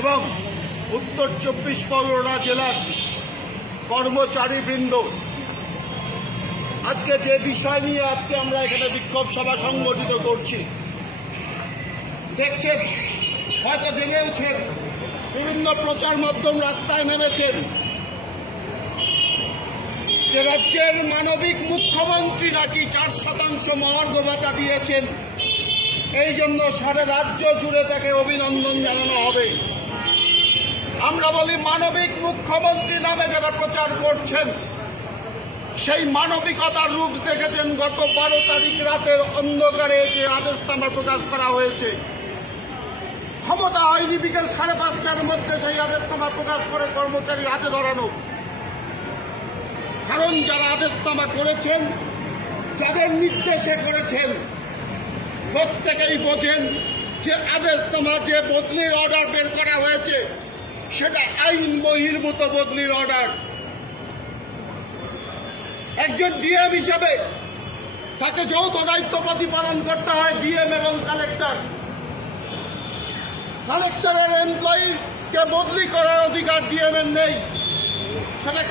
এবং উত্তর চব্বিশ পরগনা জেলার কর্মচারীবৃন্দ। আজকে যে বিষয় নিয়ে আজকে আমরা এখানে বিক্ষোভ সভা সংগঠিত করছি, দেখছেন, হয়তো জেনেওছেন, বিভিন্ন প্রচার মাধ্যম রাস্তায় নেমেছেন। যে রাজ্যের মানবিক মুখ্যমন্ত্রী নাকি চার শতাংশ মহার্ঘ ভাতা দিয়েছেন, এই জন্য সারা রাজ্য জুড়ে তাকে অভিনন্দন জানানো হবে। আমরা বলি মানবিক মুখ্যমন্ত্রী নামে যারা প্রচার করছেন, সেই মানবিকতার রূপ দেখেছেন গত বারো তারিখ রাতের অন্ধকারে যে আদেশনামা প্রকাশ করা হয়েছে। ক্ষমতা হয়নি বিকেল সাড়ে পাঁচটার মধ্যে সেই আদেশনামা প্রকাশ করে কর্মচারীর হাতে ধরানো। কারণ যারা আদেশনামা করেছেন, যাদের নির্দেশে করেছেন, প্রত্যেকেই বোঝেন যে আদেশনামা যে বদলির অর্ডার বের করা হয়েছে সেটা আইন বহির্ভূত বদলির অর্ডার একজন ডিএম হিসাবে তাকে যৌথ দায়িত্ব প্রতিপালন করতে হয় ডিএম এবং কালেক্টর কালেক্টরের এমপ্লয়িকে বদলি করার অধিকার ডিএম এর নেই। সেটা